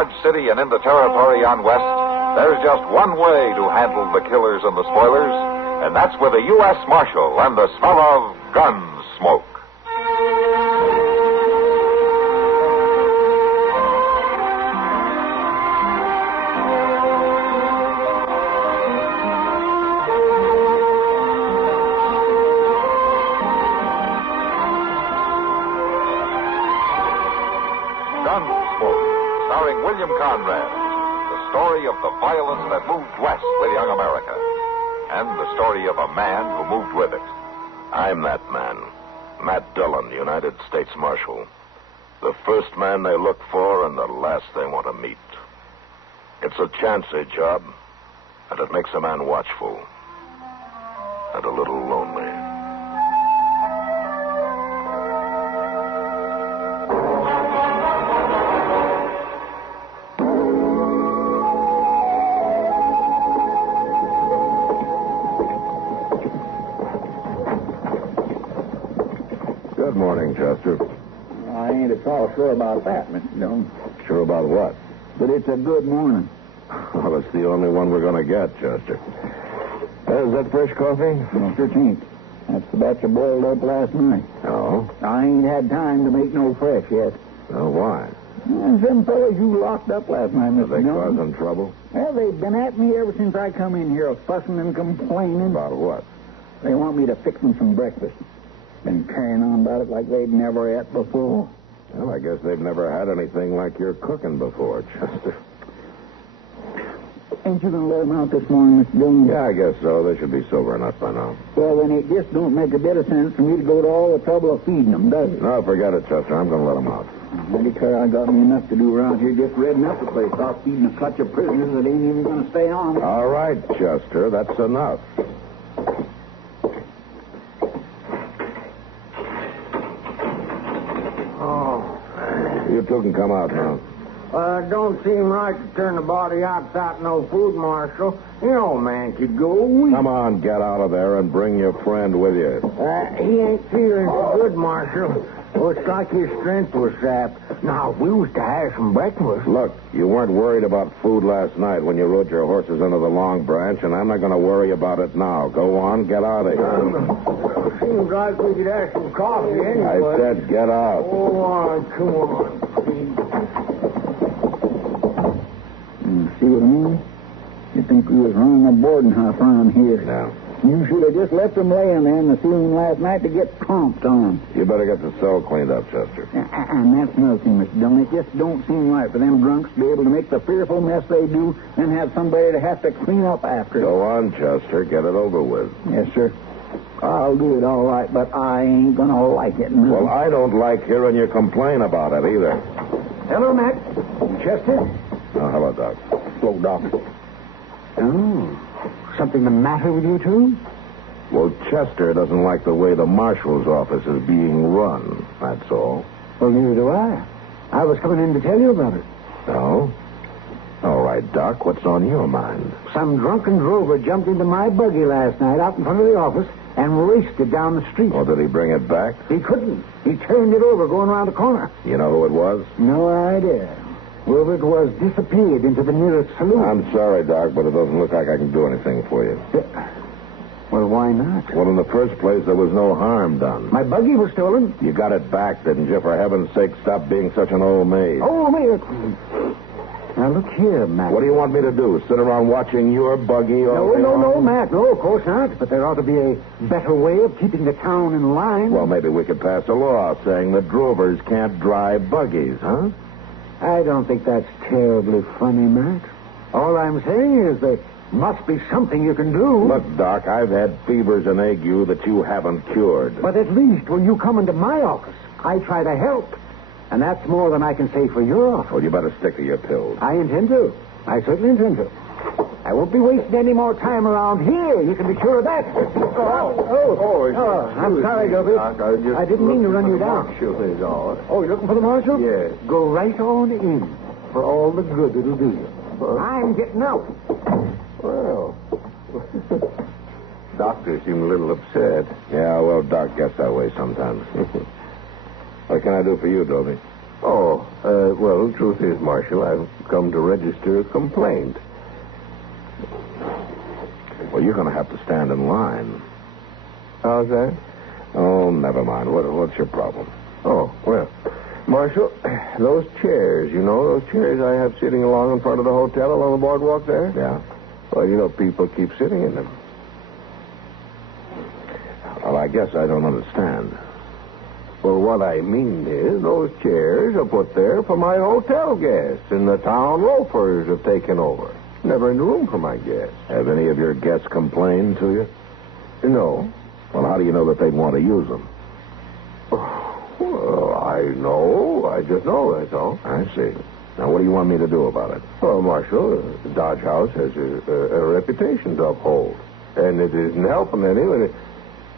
Dodge City and into territory on west, there's just one way to handle the killers and the spoilers, and that's with a U.S. Marshal and the smell of Gunsmoke. Gunsmoke, starring William Conrad. The story of the violence that moved west with young America. And the story of a man who moved with it. I'm that man. Matt Dillon, United States Marshal. The first man they look for and the last they want to meet. It's a chancy job, and it makes a man watchful. And a little lonely. Good morning, Chester. I ain't at all sure about that, Mr. Dillon. Sure about what? But it's a good morning. Well, it's the only one we're going to get, Chester. Is that fresh coffee? No, sure ain't. That's the batch I boiled up last night. Oh? I ain't had time to make no fresh yet. Oh, why? Them fellas you locked up last night, Mr. Are they Dillon. causing trouble? Well, they've been at me ever since I come in here, fussing and complaining. About what? They want me to fix them some breakfast. Been carrying on about it like they'd never ate before. Well, I guess they've never had anything like you're cooking before, Chester. Ain't you going to let them out this morning, Mr. Dillon? Yeah, I guess so. They should be sober enough by now. Well, then it just don't make a bit of sense for me to go to all the trouble of feeding them, does it? No, forget it, Chester. I'm going to let them out. I declare I got me enough to do around here just redding up the place off feeding a clutch of prisoners that ain't even going to stay on. All right, Chester. That's enough. You two can come out now. Don't seem right to turn the body out without no food, Marshal. An old man could go a week. Come on, get out of there and bring your friend with you. He ain't feeling so good, Marshal. Looks like his strength was sapped. Now, if we was to have some breakfast. Look, you weren't worried about food last night when you rode your horses into the Long Branch, and I'm not going to worry about it now. Go on, get out of here. Seems like we could have some coffee anyway. I said get out. Oh, all right, come on. See what I mean? You think we was running a boarding house around here? No. You should have just left them laying there in the saloon last night to get tromped on. You better get the cell cleaned up, Chester. And that's another thing, Mr. Dillon. It just don't seem right for them drunks to be able to make the fearful mess they do and have somebody to have to clean up after it. Go on, Chester. Get it over with. Yes, sir. I'll do it all right, but I ain't going to like it. No. Well, I don't like hearing you complain about it either. Hello, Mac. Chester? Oh, hello, Doc. Slow, Doc. Oh. Something the matter with you two? Well, Chester doesn't like the way the marshal's office is being run, that's all. Well, neither do I. I was coming in to tell you about it. Oh? All right, Doc, what's on your mind? Some drunken drover jumped into my buggy last night out in front of the office and raced it down the street. Oh, did he bring it back? He couldn't. He turned it over going around the corner. You know who it was? No idea. Whoever it was disappeared into the nearest saloon. I'm sorry, Doc, but it doesn't look like I can do anything for you. Well, why not? Well, in the first place, there was no harm done. My buggy was stolen. You got it back, didn't you? For heaven's sake, stop being such an old maid. Oh, me. Now, look here, Mac. What do you want me to do? Sit around watching your buggy all day long? No, Mac. No, of course not. But there ought to be a better way of keeping the town in line. Well, maybe we could pass a law saying that drovers can't drive buggies, huh? I don't think that's terribly funny, Mac. All I'm saying is there must be something you can do. Look, Doc, I've had fevers and ague that you haven't cured. But at least when you come into my office, I try to help. And that's more than I can say for your office. Well, you better stick to your pills. I intend to. I certainly intend to. I won't be wasting any more time around here. You can be sure of that. I'm sorry, Dopey. I didn't mean to run you down. Oh, you're looking for the marshal? Yes. Go right on in for all the good it'll do you. I'm getting out. Well, doctor seemed a little upset. Yeah, well, Doc gets that way sometimes. What can I do for you, Dopey? Oh, well, the truth is, Marshal, I've come to register a complaint. Well, you're going to have to stand in line. How's that? Oh, never mind. What's your problem? Oh, well, Marshal, those chairs, those chairs I have sitting along in front of the hotel along the boardwalk there? Yeah? Well, people keep sitting in them. Well, I guess I don't understand. Well, what I mean is those chairs are put there for my hotel guests, and the town loafers have taken over. Never any room for my guests. Have any of your guests complained to you? No. Well, how do you know that they'd want to use them? Well, I know. I just know, that's all. I see. Now, what do you want me to do about it? Well, Marshal, the Dodge House has a reputation to uphold. And it isn't helping any when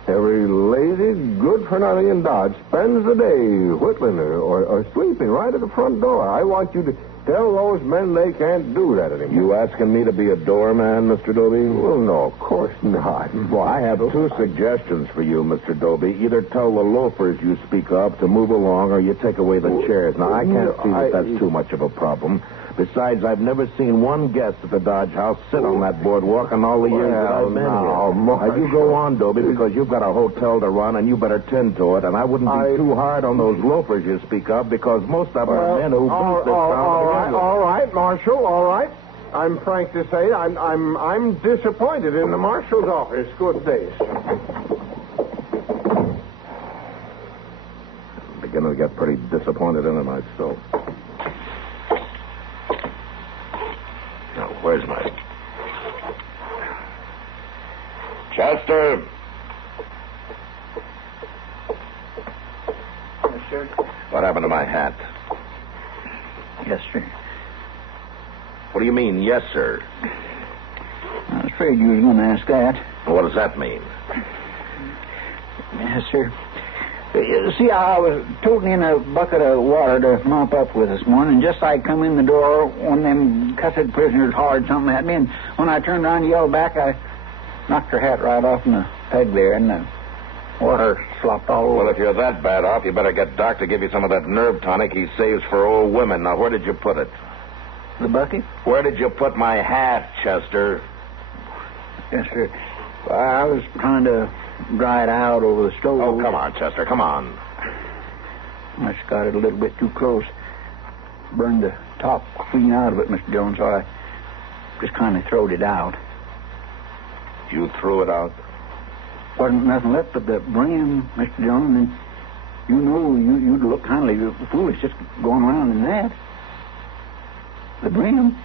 every lazy, good-for-nothing in Dodge spends the day whittling or sleeping right at the front door. I want you to tell those men they can't do that anymore. You asking me to be a doorman, Mr. Doby? Well, no, of course not. Well, I have two suggestions for you, Mr. Doby. Either tell the loafers you speak of to move along or you take away the chairs. Now, I can't see that that's too much of a problem. Besides, I've never seen one guest at the Dodge House sit on that boardwalk in all the years that I've been here. Now, you go on, Doby, because you've got a hotel to run and you better tend to it. And I wouldn't be too hard on those loafers you speak of because most of them are men who beat this town. All right, Marshal, all right. I'm frank to say I'm disappointed in the Marshal's office. Good days. I'm beginning to get pretty disappointed in it myself. Now, where's my... Chester! Yes, sir. What happened to my hat? Yes, sir. What do you mean, yes, sir? I was afraid you was going to ask that. What does that mean? Yes, sir. See, I was toting in a bucket of water to mop up with this morning, and just as I come in the door, one of them cussed prisoners hollered something at me, and when I turned around and yelled back, I knocked her hat right off in the peg there, and the water slopped all over. Well, if you're that bad off, you better get Doc to give you some of that nerve tonic he saves for old women. Now, where did you put it? The bucket? Where did you put my hat, Chester? Yes, sir. I was trying to dry it out over the stove. Oh, come on, Chester, come on. I just got it a little bit too close. Burned the top clean out of it, Mr. Dillon, so I just kind of throwed it out. You threw it out? Wasn't nothing left but the brim, Mr. Dillon, and you'd look kind of foolish just going around in that. The brim.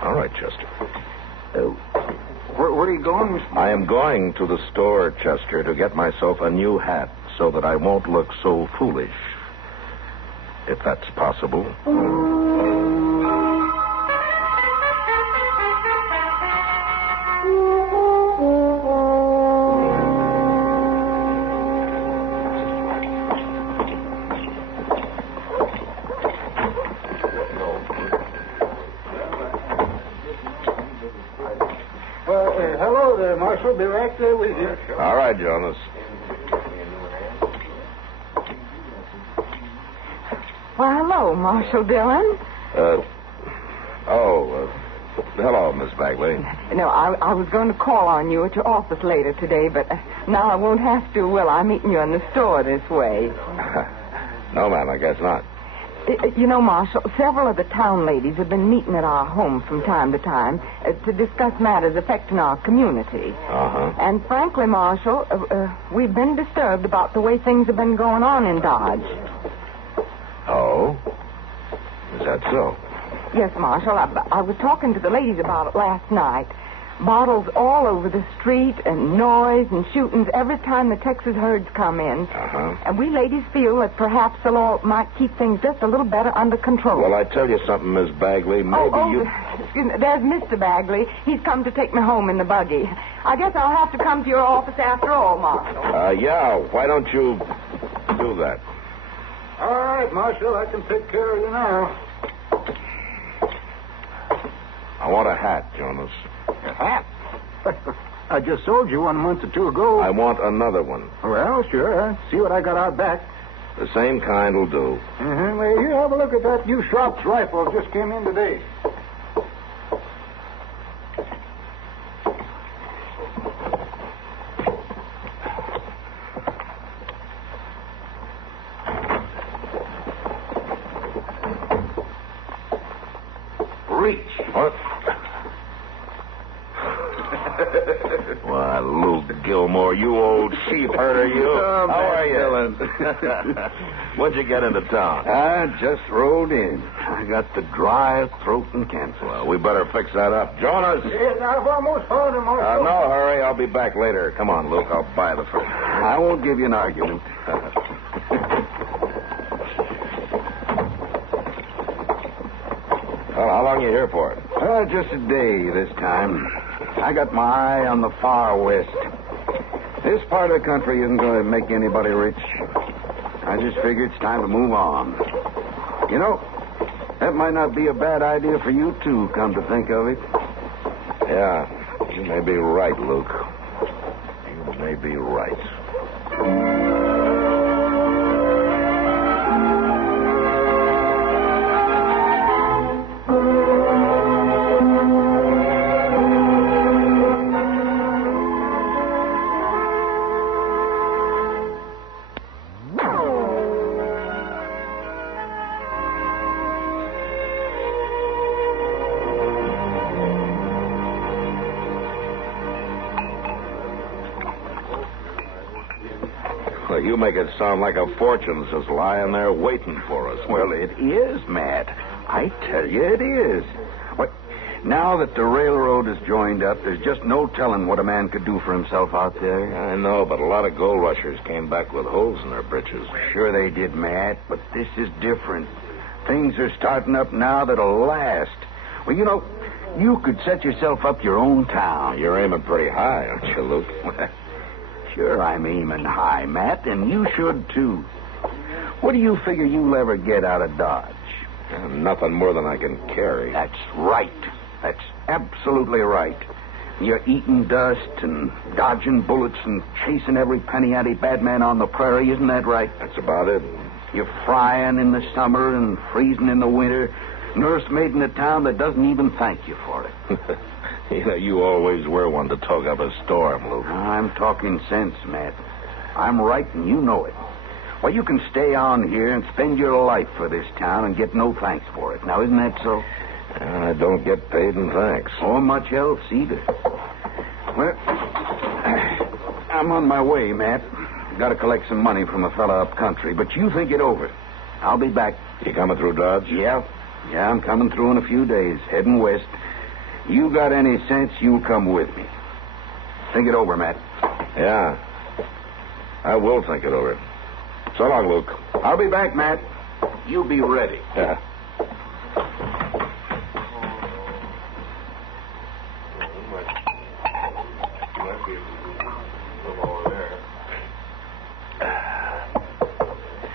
All right, Chester. Where are you going, Mr. I am going to the store, Chester, to get myself a new hat so that I won't look so foolish. If that's possible. Hello there, Marshal. Be right there with you. All right, Jonas. Well, hello, Marshal Dillon. Hello, Miss Bagley. No, I was going to call on you at your office later today, but now I won't have to, will I? Meeting you in the store this way. No, ma'am, I guess not. You know, Marshal, several of the town ladies have been meeting at our home from time to time to discuss matters affecting our community. Uh-huh. And frankly, Marshal, we've been disturbed about the way things have been going on in Dodge. Oh? Is that so? Yes, Marshal. I was talking to the ladies about it last night. Bottles all over the street and noise and shootings every time the Texas herds come in. Uh-huh. And we ladies feel that perhaps the law might keep things just a little better under control. Well, I tell you something, Miss Bagley. Maybe Excuse me. There's Mr. Bagley. He's come to take me home in the buggy. I guess I'll have to come to your office after all, Marshal. Yeah. Why don't you do that? All right, Marshal. I can take care of you now. I want a hat, Jonas. A hat? I just sold you one a month or two ago. I want another one. Well, sure. See what I got out back. The same kind will do. Mm-hmm. Well, you have a look at that new Sharp's rifle just came in today. Reach. What? Why, Luke Gilmore, you old sheep herder, you. Oh, How are you? Dillon. When'd you get into town? I just rolled in. I got the driest throat in Kansas. Well, we better fix that up. Jonas! Yes, I've almost found him, Marshal. No hurry. I'll be back later. Come on, Luke. I'll buy the fruit. I won't give you an argument. Well, how long you here for? Just a day this time. I got my eye on the far west. This part of the country isn't going to make anybody rich. I just figured it's time to move on. You know, that might not be a bad idea for you, too, come to think of it. Yeah, you may be right, Luke. You may be right. Well, you make it sound like a fortune's just lying there waiting for us. Well, it is, Matt. I tell you it is. What? Now that the railroad is joined up, there's just no telling what a man could do for himself out there. I know, but a lot of gold rushers came back with holes in their britches. Sure they did, Matt, but this is different. Things are starting up now that'll last. Well, you know, you could set yourself up your own town. You're aiming pretty high, aren't you, Luke? Sure, I'm aiming high, Matt, and you should, too. What do you figure you'll ever get out of Dodge? Nothing more than I can carry. That's right. That's absolutely right. You're eating dust and dodging bullets and chasing every penny ante bad man on the prairie, isn't that right? That's about it. You're frying in the summer and freezing in the winter. Nursemaid in a town that doesn't even thank you for it. You know, you always were one to talk up a storm, Luke. I'm talking sense, Matt. I'm right, and you know it. Well, you can stay on here and spend your life for this town and get no thanks for it. Now, isn't that so? I don't get paid in thanks. Or much else, either. Well, I'm on my way, Matt. Got to collect some money from a fella up country, but you think it over. I'll be back. You coming through Dodge? Yeah, I'm coming through in a few days, heading west. You got any sense, you'll come with me. Think it over, Matt. Yeah. I will think it over. So long, Luke. I'll be back, Matt. You be ready. Yeah.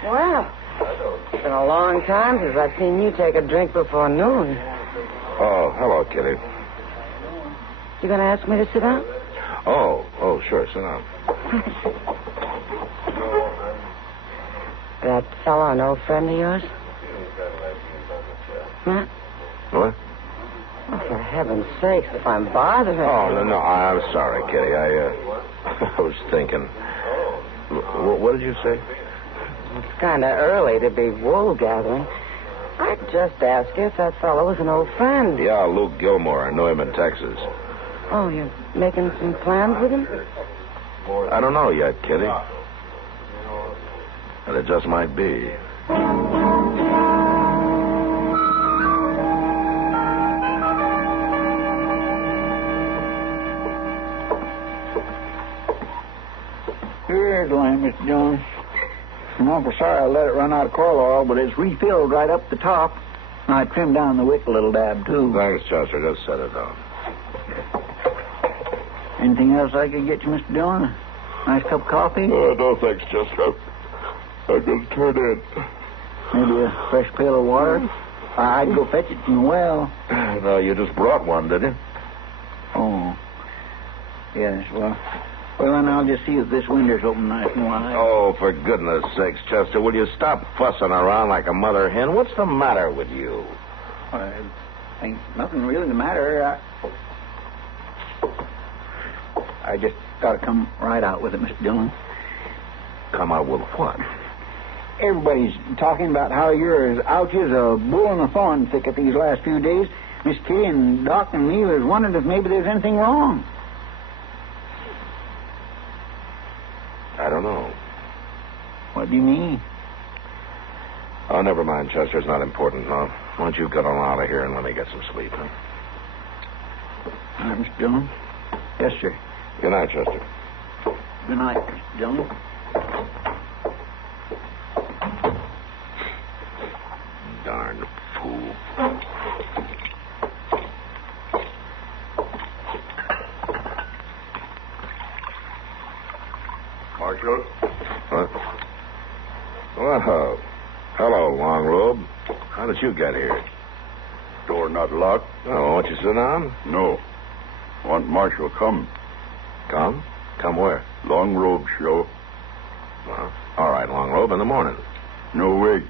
Well, it's been a long time since I've seen you take a drink before noon. Oh, hello, Kitty. You going to ask me to sit down? Oh, sure, sit down. That fellow an old friend of yours? Matt? What? Oh, for heaven's sakes, if I'm bothering Oh, no, I'm sorry, Kitty. I was thinking. What did you say? It's kind of early to be wool gathering. I'd just ask you if that fellow was an old friend. Yeah, Luke Gilmore. I know him in Texas. Oh, you're making some plans with him? I don't know yet, Kitty. But it just might be. Here's the line, Mr. Jones. I'm awful sorry I let it run out of coal oil, but it's refilled right up the top. And I trimmed down the wick a little dab, too. Thanks, Chester. Just set it down. Anything else I could get you, Mr. Dillon? Nice cup of coffee? No, thanks, Chester. I'm going to turn in. Maybe a fresh pail of water? I'd go fetch it from the well. No, you just brought one, didn't you? Oh. Yes, well, Well, then I'll just see if this window's open nice and wide. Oh, for goodness sakes, Chester, will you stop fussing around like a mother hen? What's the matter with you? Well, ain't nothing really the matter. I just got to come right out with it, Mr. Dillon. Come out with what? Everybody's talking about how you're as ouch as a bull in a thorn thicket these last few days. Miss Kitty and Doc and me was wondering if maybe there's anything wrong. I don't know. What do you mean? Oh, never mind, Chester. It's not important, no. Why don't you get on out of here and let me get some sleep, huh? All right, Mr. Dillon. Yes, sir. Good night, Chester. Good night, Mr. Dillon. Darn fool. Marshal? What? Well, hello, Long Robe. How did you get here? Door not locked? Oh, won't you sit down? No. Want Marshal come. Come? Come where? Long Robe show. Well, all right, Long Robe, in the morning. No, wait.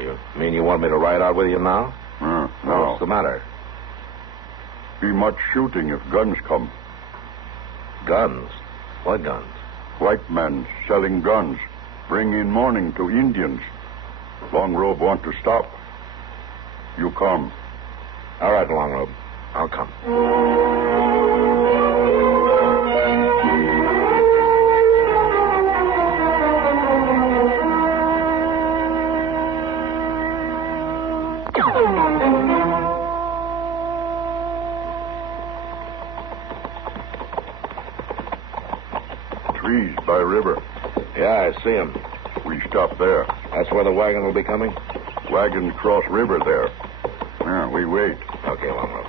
You mean you want me to ride out with you now? No. What's the matter? Be much shooting if guns come. Guns? What guns? White man selling guns. Bring in morning to Indians. Long Robe want to stop. You come. All right, Long Robe. I'll come. Trees by river. Yeah, I see him. We stop there. That's where the wagon will be coming? Wagon cross river there. Yeah, we wait. Okay, Long Robe.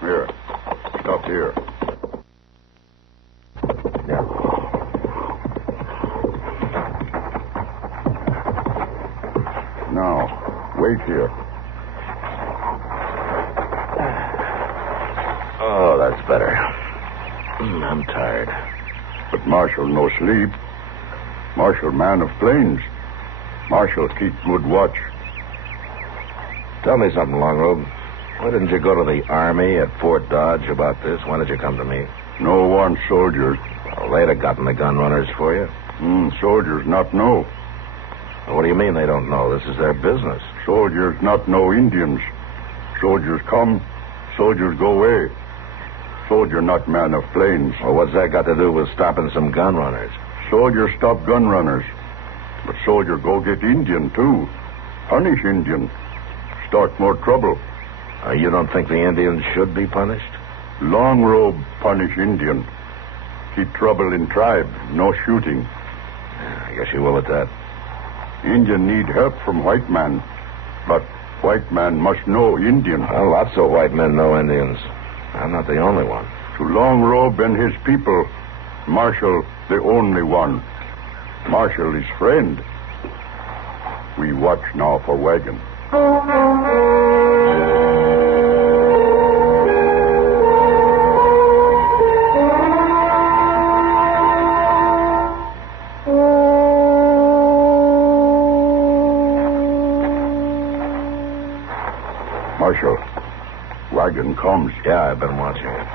Here. Stop here. Yeah. Now, wait here. Oh, that's better. I'm tired. But Marshal no sleep. Marshal man of plains. Marshal keep good watch. Tell me something, Long Robe. Why didn't you go to the Army at Fort Dodge about this? Why did you come to me? No one soldiers. Well, they'd have gotten the gun runners for you. Soldiers not know. What do you mean they don't know? This is their business. Soldiers not know Indians. Soldiers come, soldiers go away. Soldier not man of plains. Well, what's that got to do with stopping some gun runners? Soldier stop gun runners. But soldier go get Indian, too. Punish Indian. Start more trouble. You don't think the Indians should be punished? Long Robe punish Indian. Keep trouble in tribe. No shooting. Yeah, I guess you will at that. Indian need help from white man. But white man must know Indian. Well, lots of white men know Indians. I'm not the only one. To Long Robe and his people, Marshal the only one. Marshal his friend. We watch now for wagon. Marshal, wagon comes. Yeah, I've been watching it.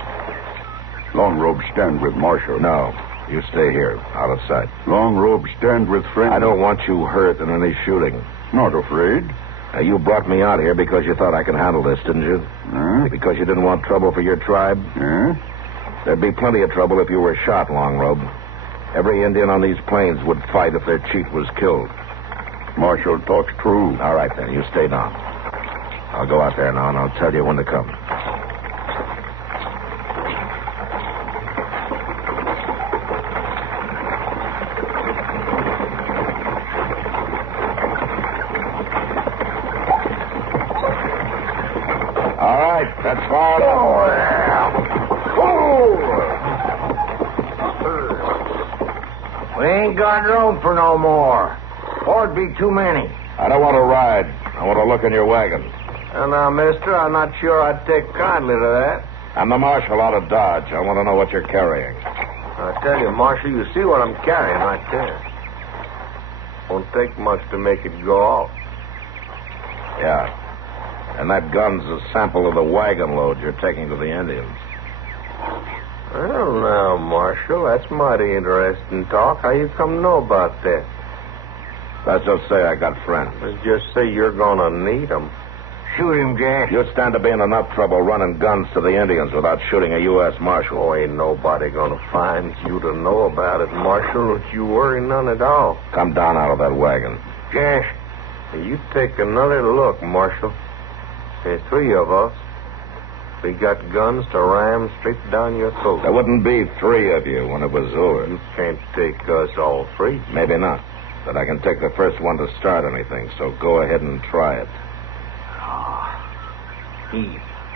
Long Robe stand with Marshal. No, you stay here, out of sight. Long Robe stand with friend. I don't want you hurt in any shooting. Not afraid. You brought me out here because you thought I could handle this, didn't you? Because you didn't want trouble for your tribe? There'd be plenty of trouble if you were shot, Long Robe. Every Indian on these plains would fight if their chief was killed. Marshal talks true. All right, then. You stay down. I'll go out there now, and I'll tell you when to come. All right, that's far We ain't got room for no more. Or'd be too many. I don't want to ride. I want to look in your wagon. Now, mister, I'm not sure I'd take kindly to that. I'm the marshal out of Dodge. I want to know what you're carrying. I tell you, Marshal, you see what I'm carrying right there. Won't take much to make it go off. Yeah. And that gun's a sample of the wagon load you're taking to the Indians. Well, now, Marshal, that's mighty interesting talk. How you come to know about that? Let's just say I got friends. Let's just say you're gonna need 'em. Shoot him, Jack. You'd stand to be in enough trouble running guns to the Indians without shooting a U.S. Marshal. Oh, ain't nobody gonna find you to know about it, Marshal. Don't you worry none at all. Come down out of that wagon. Yes. You take another look, Marshal. There's 3 of us. We got guns to ram straight down your throat. There wouldn't be 3 of you when it was over. You can't take us all 3. Maybe not. But I can take the first one to start anything, so go ahead and try it.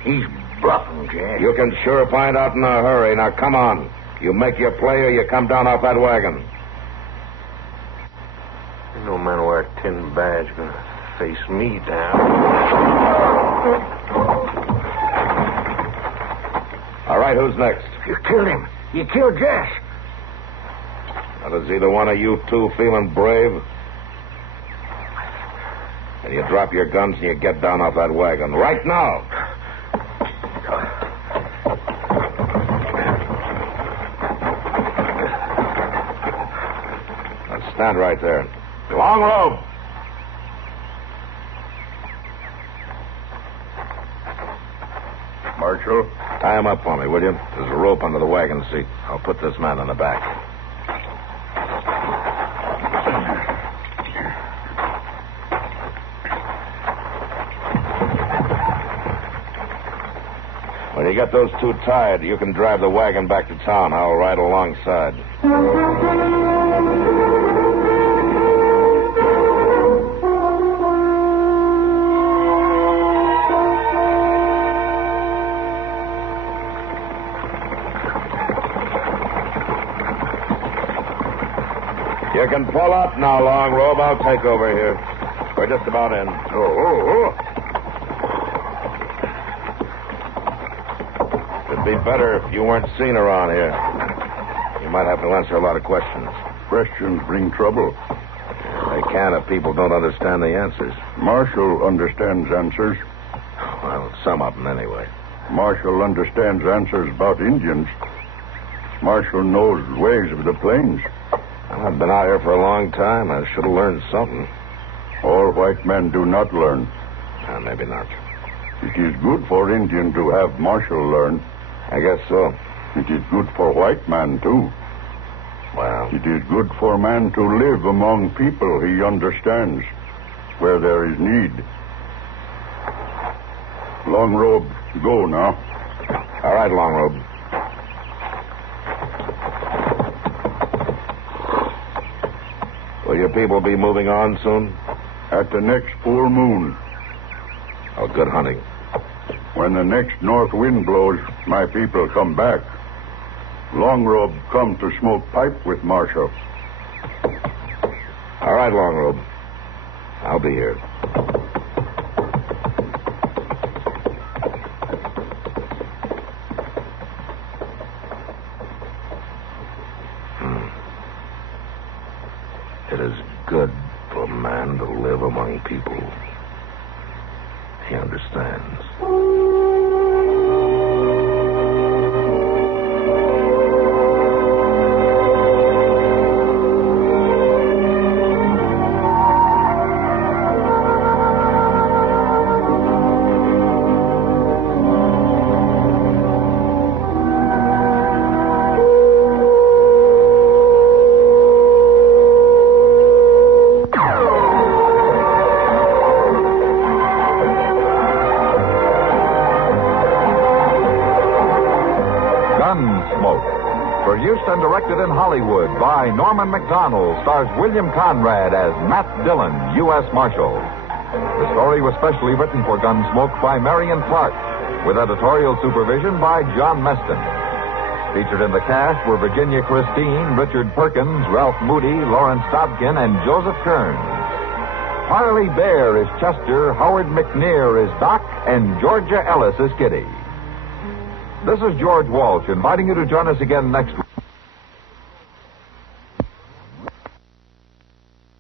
He's bluffing, Jack. You can sure find out in a hurry. Now, come on. You make your play or you come down off that wagon. Ain't no man wear a tin badge gonna face me down. All right, who's next? You killed him. You killed Jess. Now, is either one of you 2 feeling brave? And you drop your guns and you get down off that wagon. Right now. Now stand right there. Long rope. Marshal? Tie him up for me, will you? There's a rope under the wagon seat. I'll put this man in the back. When you get those 2 tied, you can drive the wagon back to town. I'll ride alongside. You can pull up now, Long Robe. I'll take over here. We're just about in. It'd be better if you weren't seen around here. You might have to answer a lot of questions. Questions bring trouble. They can if people don't understand the answers. Marshal understands answers. Well, some of them anyway. Marshal understands answers about Indians. Marshal knows ways of the plains. Well, I've been out here for a long time. I should have learned something. All white men do not learn. Maybe not. It is good for Indian to have Marshal learn. I guess so. It is good for white man, too. Well, It is good for man to live among people he understands, where there is need. Long Robe, go now. all right, Long Robe. Will your people be moving on soon? At the next full moon, Oh, good hunting. when the next north wind blows, my people come back. Long Robe come to smoke pipe with Marshal. All right, Long Robe. I'll be here. It is good for a man to live among people. He understands. Gunsmoke. Produced and directed in Hollywood by Norman MacDonnell, stars William Conrad as Matt Dillon, U.S. Marshal. The story was specially written for Gunsmoke by Marion Clark, with editorial supervision by John Meston. Featured in the cast were Virginia Christine, Richard Perkins, Ralph Moody, Lawrence Dobkin, and Joseph Kearns. Parley Baer is Chester, Howard McNear is Doc, and Georgia Ellis is Kitty. This is George Walsh inviting you to join us again next week